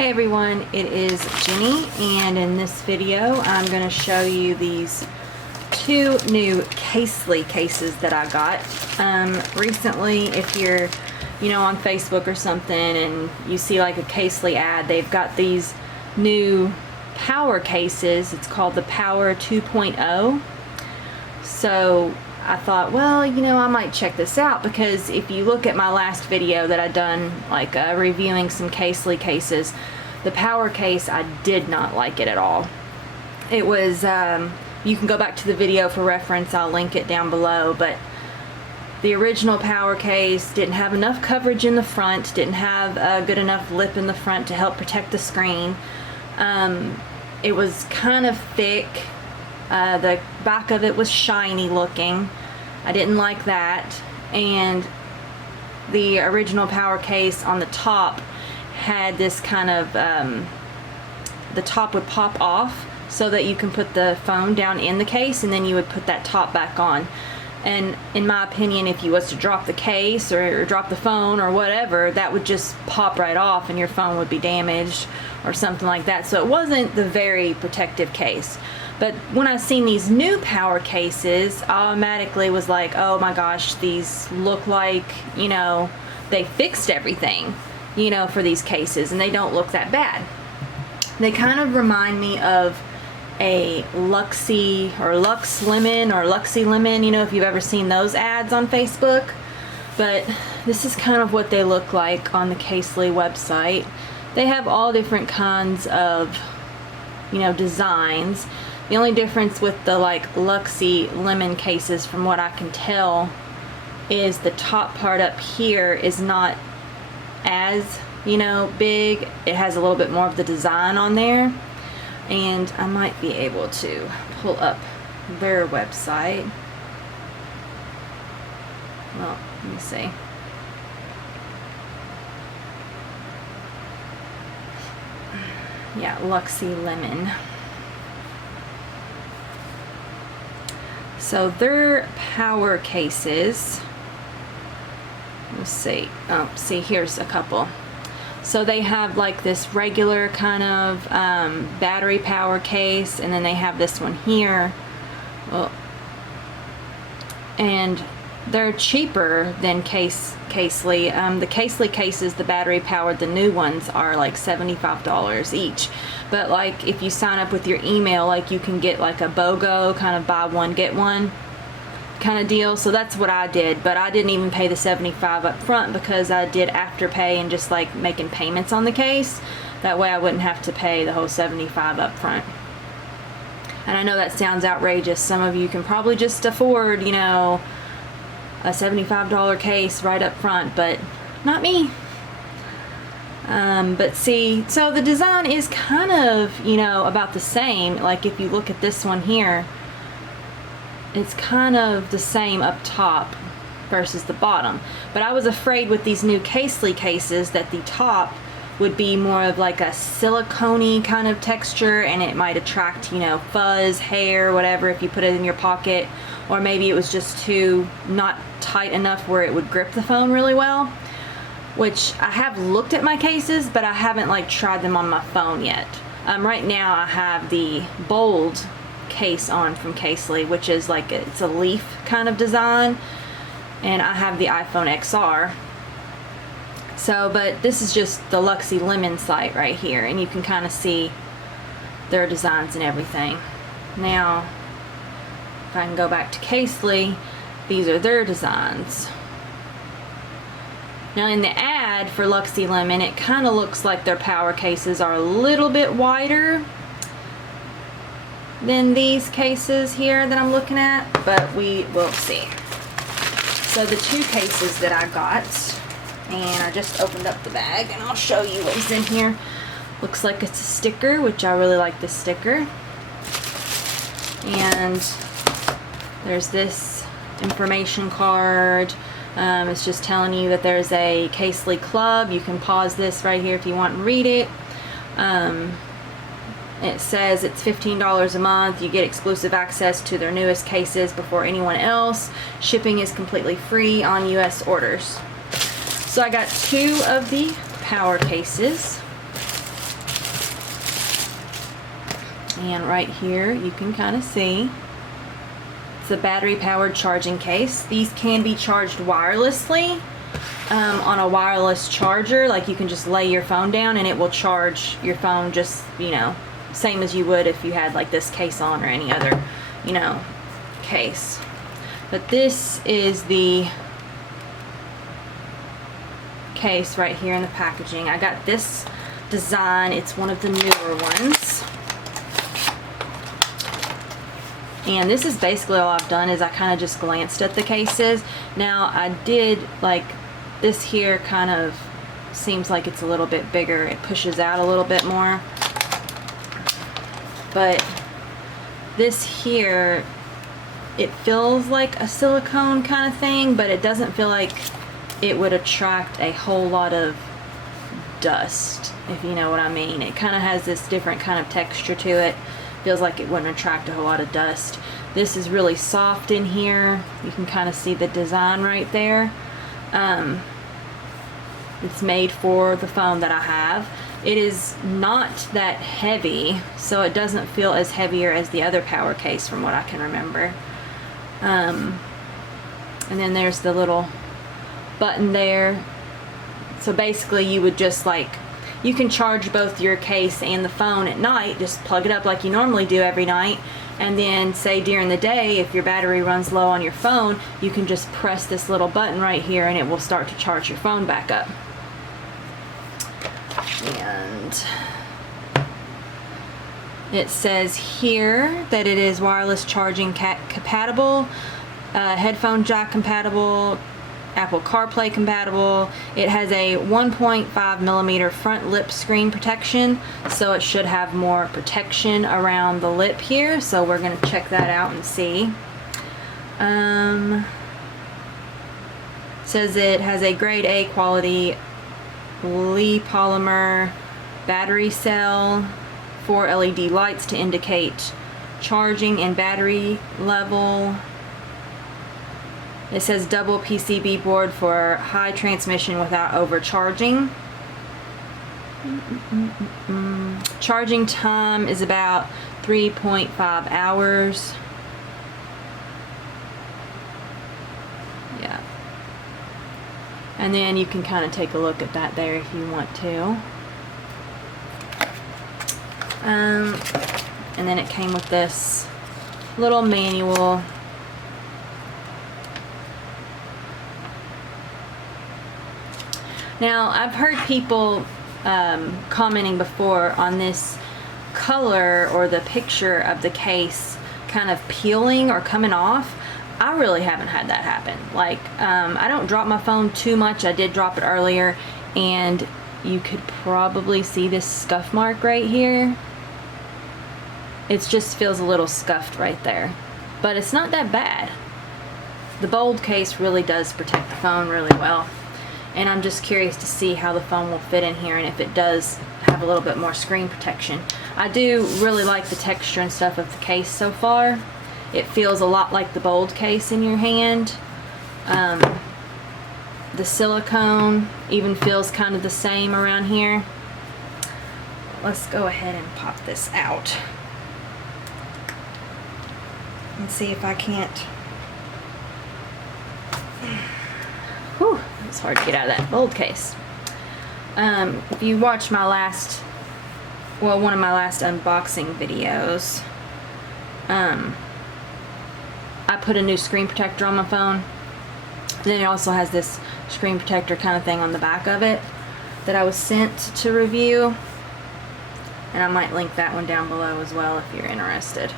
Hey everyone, it is Jenny, and in this video I'm going to show you these two new Casely cases that I got recently. If you're on Facebook or something and you see like a Casely ad, they've got these new power cases. It's called the Power 2.0. So I thought, well, I might check this out, because if you look at my last video that I done, like reviewing some Casely cases, the power case, I did not like it at all. It was, you can go back to the video for reference, I'll link it down below, but the original power case didn't have enough coverage in the front, didn't have a good enough lip in the front to help protect the screen. It was kind of thick. The back of it was shiny looking. I didn't like that. And the original power case on the top had this kind of, the top would pop off so that you can put the phone down in the case, and then you would put that top back on. And in my opinion, if you was to drop the case or drop the phone or whatever, that would just pop right off and your phone would be damaged or something like that. So it wasn't the very protective case. But when I seen these new power cases, I automatically was like, oh my gosh, these look like, they fixed everything, for these cases, and they don't look that bad. They kind of remind me of a Luxy or Luxy Lemon, if you've ever seen those ads on Facebook. But this is kind of what they look like on the Casely website. They have all different kinds of, designs. The only difference with the Luxy Lemon cases, from what I can tell, is the top part up here is not as, big. It has a little bit more of the design on there. And I might be able to pull up their website. Well, let me see. Yeah, Luxy Lemon. So their power cases, let's see. Oh, see, here's a couple. So they have like this regular kind of battery power case, and then they have this one here. Well, and they're cheaper than Casely. The Casely cases, the battery powered, the new ones are like $75 each. But like if you sign up with your email, like you can get like a BOGO kind of buy one get one kind of deal. So that's what I did, but I didn't even pay the $75 up front, because I did Afterpay and just like making payments on the case. That way I wouldn't have to pay the whole $75 up front. And I know that sounds outrageous. Some of you can probably just afford, a $75 case right up front, but not me. But see, so the design is kind of, about the same. Like if you look at this one here, it's kind of the same up top versus the bottom. But I was afraid with these new Casely cases that the top would be more of like a silicone-y kind of texture, and it might attract, fuzz, hair, whatever, if you put it in your pocket. Or maybe it was just too not tight enough where it would grip the phone really well. Which I have looked at my cases, but I haven't tried them on my phone yet. Right now I have the bold case on from Casely, which is like it's a leaf kind of design, and I have the iPhone XR. So, but this is just the Luxy Lemon site right here, and you can kind of see their designs and everything. Now, if I can go back to Casely, these are their designs. Now in the ad for Luxy Lemon, it kind of looks like their power cases are a little bit wider than these cases here that I'm looking at, but we will see. So the two cases that I got, and I just opened up the bag and I'll show you what's in here. Looks like it's a sticker, which I really like this sticker. And there's this information card. It's just telling you that there's a Casely club. You can pause this right here if you want and read it. It says it's $15 a month. You get exclusive access to their newest cases before anyone else. Shipping is completely free on US orders. So I got two of the power cases. And right here you can kind of see it's a battery powered charging case. These can be charged wirelessly on a wireless charger. Like you can just lay your phone down and it will charge your phone, just, you know, same as you would if you had like this case on or any other, you know, case. But this is the case right here in the packaging. I got this design. It's one of the newer ones. And this is basically all I've done, is I kind of just glanced at the cases. Now I did, like, this here kind of seems like it's a little bit bigger. It pushes out a little bit more. But this here, it feels like a silicone kind of thing, but it doesn't feel like it would attract a whole lot of dust, if you know what I mean. It kind of has this different kind of texture to it. Feels like it wouldn't attract a whole lot of dust. This is really soft in here. You can kind of see the design right there. It's made for the phone that I have. It is not that heavy, so it doesn't feel as heavier as the other power case from what I can remember. And then there's the little button there. So basically you would just, like, you can charge both your case and the phone at night. Just plug it up like you normally do every night, and then say during the day, if your battery runs low on your phone, you can just press this little button right here and it will start to charge your phone back up. And it says here that it is wireless charging compatible, headphone jack compatible, Apple CarPlay compatible. It has a 1.5 millimeter front lip screen protection, so it should have more protection around the lip here. So we're going to check that out and see. Says it has a grade A quality Li polymer battery cell, 4 LED lights to indicate charging and battery level. It says double PCB board for high transmission without overcharging. Charging time is about 3.5 hours. Yeah. And then you can kind of take a look at that there if you want to. And then it came with this little manual. Now, I've heard people commenting before on this color or the picture of the case kind of peeling or coming off. I really haven't had that happen. Like, I don't drop my phone too much. I did drop it earlier, and you could probably see this scuff mark right here. It just feels a little scuffed right there, but it's not that bad. The bold case really does protect the phone really well. And I'm just curious to see how the phone will fit in here and if it does have a little bit more screen protection. I do really like the texture and stuff of the case so far. It feels a lot like the bold case in your hand. The silicone even feels kind of the same around here. Let's go ahead and pop this out and see if I can't. Whew, it's hard to get out of that bold case. If you watch my last, one of my last unboxing videos, I put a new screen protector on my phone. Then it also has this screen protector kind of thing on the back of it that I was sent to review. And I might link that one down below as well if you're interested.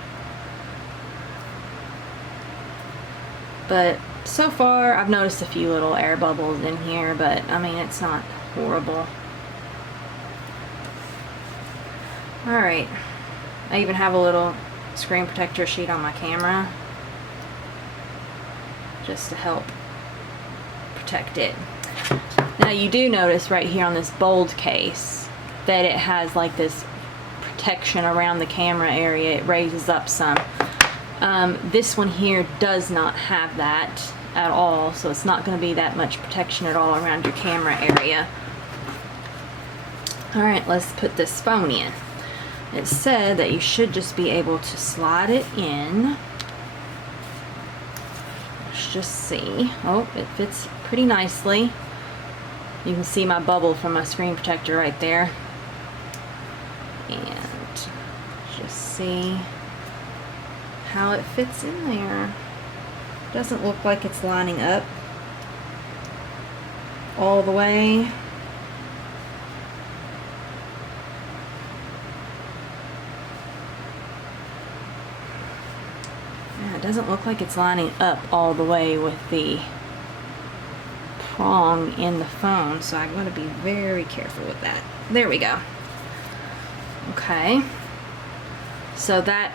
But so far, I've noticed a few little air bubbles in here, but I mean, it's not horrible. Alright, I even have a little screen protector sheet on my camera just to help protect it. Now you do notice right here on this bold case that it has like this protection around the camera area. It raises up some. This one here does not have that at all, so it's not going to be that much protection at all around your camera area. Alright, let's put this phone in. it said that you should just be able to slide it in. Let's just see. Oh, it fits pretty nicely. You can see my bubble from my screen protector right there. And just see how it fits in there. Doesn't look like it's lining up all the way. Yeah, it doesn't look like it's lining up all the way with the prong in the phone, so I'm going to be very careful with that. There we go. Okay, so that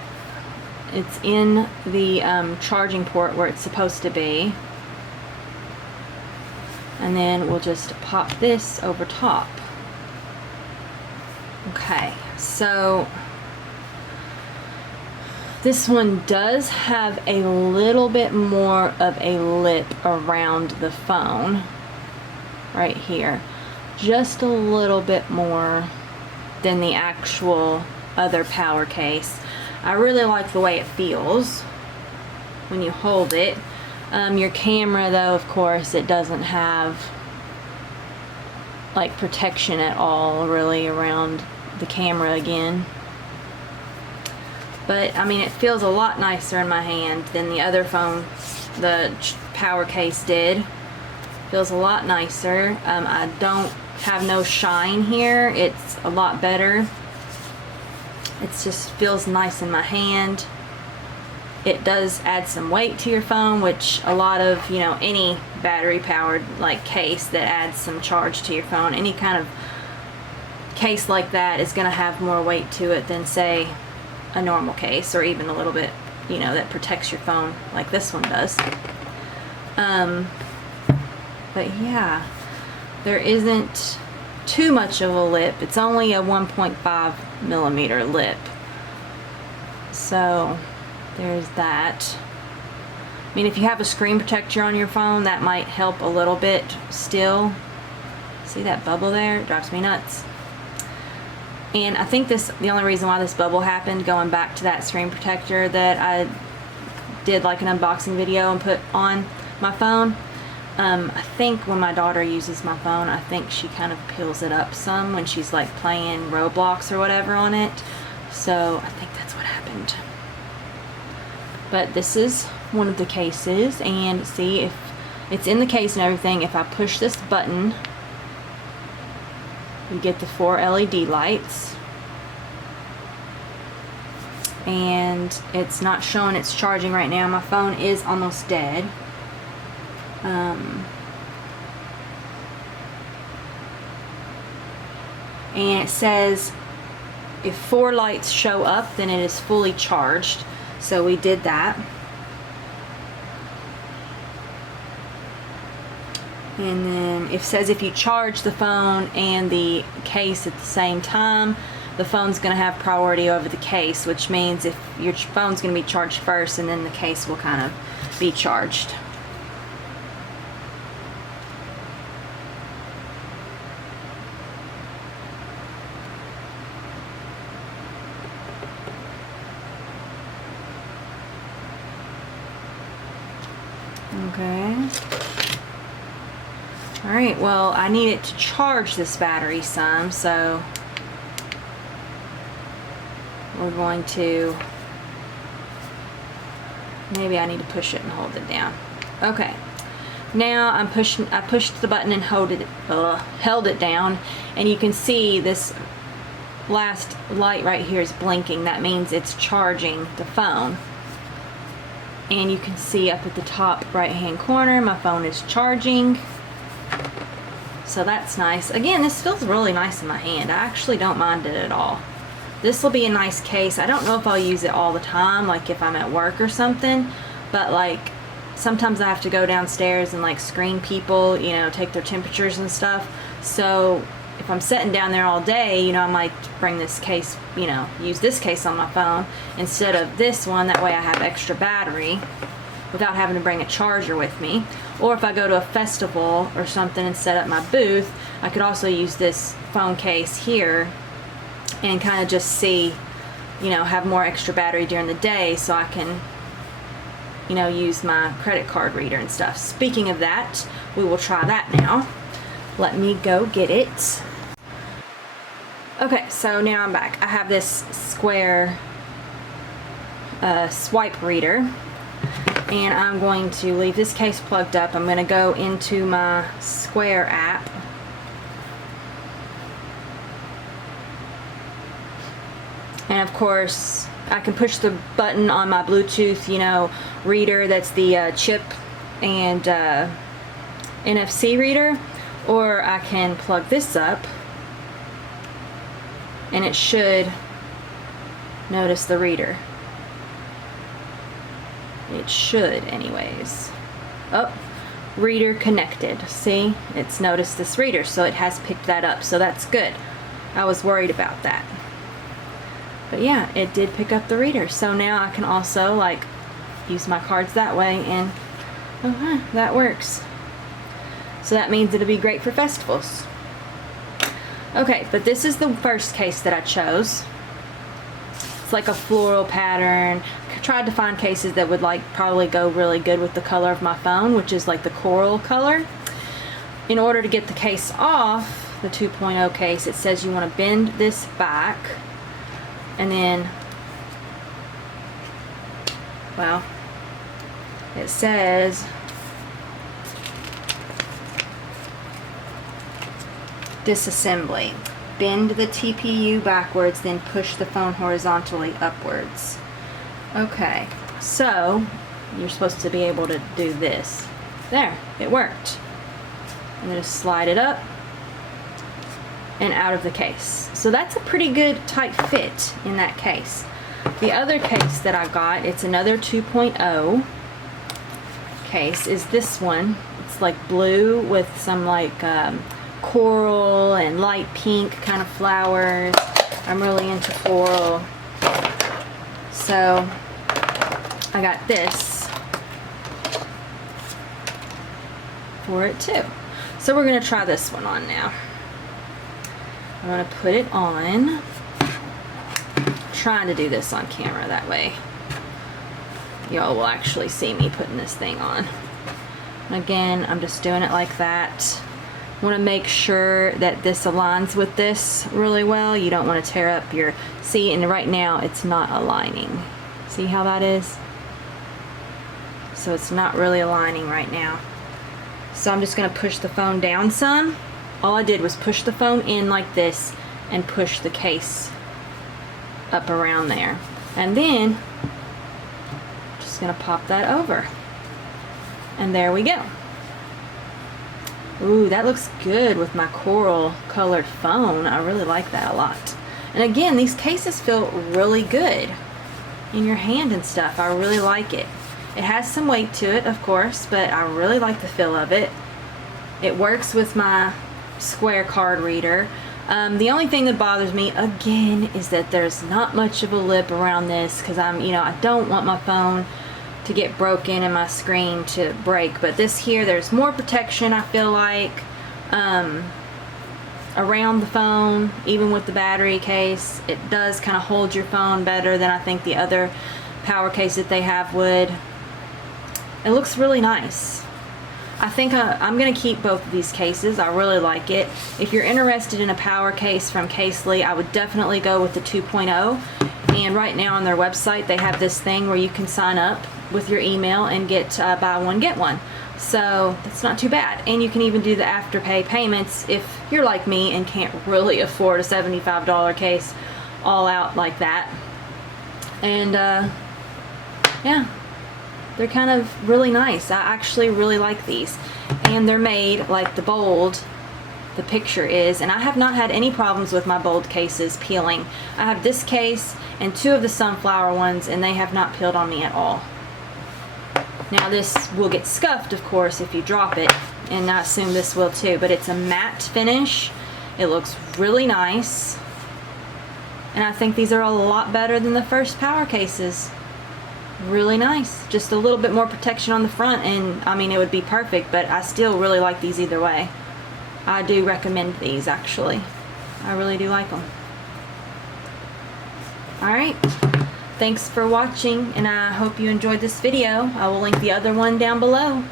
it's in the charging port where it's supposed to be, and then we'll just pop this over top. Okay, so this one does have a little bit more of a lip around the phone right here, just a little bit more than the actual other power case. I really like the way it feels when you hold it. Your camera though, of course, it doesn't have like protection at all really around the camera again. But I mean, it feels a lot nicer in my hand than the other phone, the power case did. Feels a lot nicer. I don't have no shine here. It's a lot better. It just feels nice in my hand. It does add some weight to your phone, which a lot of, you know, any battery powered like case that adds some charge to your phone, any kind of case like that is going to have more weight to it than say a normal case, or even a little bit, you know, that protects your phone like this one does. But yeah, there isn't too much of a lip. It's only a 1.5 millimeter lip. So there's that. I mean, if you have a screen protector on your phone, that might help a little bit still. See that bubble there? It drives me nuts. And I think the only reason why this bubble happened, going back to that screen protector that I did like an unboxing video and put on my phone, I think when my daughter uses my phone, I think she kind of peels it up some when she's like playing Roblox or whatever on it. So I think that's what happened. But this is one of the cases, and see, if it's in the case and everything, if I push this button, you get the 4 LED lights. And it's not showing it's charging right now. My phone is almost dead. And it says if 4 lights show up, then it is fully charged. So we did that. And then it says if you charge the phone and the case at the same time, the phone's going to have priority over the case, which means if your phone's going to be charged first, and then the case will kind of be charged. Okay. Alright, well, I need it to charge this battery some, so we're going to, maybe I need to push it and hold it down. Okay. Now I pushed the button and held it down, and you can see this last light right here is blinking. That means it's charging the phone. And you can see up at the top right hand corner, my phone is charging. So that's nice. Again, this feels really nice in my hand. I actually don't mind it at all. This will be a nice case. I don't know if I'll use it all the time, like if I'm at work or something, but like sometimes I have to go downstairs and like screen people, you know, take their temperatures and stuff. So if I'm sitting down there all day, you know, I might bring this case, you know, use this case on my phone instead of this one. That way I have extra battery without having to bring a charger with me. Or if I go to a festival or something and set up my booth, I could also use this phone case here and kind of just see you know, have more extra battery during the day so I can, you know, use my credit card reader and stuff. Speaking of that, we will try that now. Let me go get it. Okay, so now I'm back. I have this square swipe reader, and I'm going to leave this case plugged up. I'm going to go into my Square app. And of course, I can push the button on my Bluetooth, you know, reader that's the chip and NFC reader, or I can plug this up and it should notice the reader. It should anyways. Oh, reader connected. See, it's noticed this reader, so it has picked that up, so that's good. I was worried about that. But yeah, it did pick up the reader, so now I can also like use my cards that way, and that works. So that means it'll be great for festivals. Okay, but this is the first case that I chose. It's like a floral pattern. I tried to find cases that would like probably go really good with the color of my phone, which is like the coral color. In order to get the case off, the 2.0 case, it says you want to bend this back, and then, well, it says Disassembly. Bend the TPU backwards, then push the phone horizontally upwards. Okay, so you're supposed to be able to do this. There, it worked. And then just slide it up and out of the case. So that's a pretty good tight fit in that case. The other case that I got, it's another 2.0 case, is this one. It's like blue with some like coral and light pink kind of flowers. I'm really into floral, so I got this for it too. So we're gonna try this one on now. I'm gonna put it on. I'm trying to do this on camera, that way y'all will actually see me putting this thing on. And again, I'm just doing it like that. Want to make sure that this aligns with this really well. You don't want to tear up your, see, and right now it's not aligning. See how that is? So it's not really aligning right now. So I'm just going to push the phone down some. All I did was push the phone in like this and push the case up around there. And then just going to pop that over. And there we go. Ooh, that looks good with my coral colored phone. I really like that a lot. And again, these cases feel really good in your hand and stuff. I really like it. It has some weight to it, of course, but I really like the feel of it. It works with my Square card reader. The only thing that bothers me, again, is that there's not much of a lip around this, because I don't want my phone to get broken and my screen to break. But this here, there's more protection, I feel like, around the phone. Even with the battery case, it does kind of hold your phone better than I think the other power case that they have would. It looks really nice. I think I'm gonna keep both of these cases. I really like it. If you're interested in a power case from Casely, I would definitely go with the 2.0. And right now on their website, they have this thing where you can sign up with your email and get buy one get one. So that's not too bad. And you can even do the afterpay payments if you're like me and can't really afford a $75 case all out like that. And yeah, they're kind of really nice. I actually really like these. And they're made like the bold the picture is, and I have not had any problems with my bold cases peeling. I have this case and two of the sunflower ones, and they have not peeled on me at all. Now this will get scuffed, of course, if you drop it, and I assume this will too, but it's a matte finish. It looks really nice, and I think these are a lot better than the first power cases. Really nice. Just a little bit more protection on the front, and I mean, it would be perfect, but I still really like these either way. I do recommend these, actually. I really do like them. Alright, thanks for watching, and I hope you enjoyed this video. I will link the other one down below.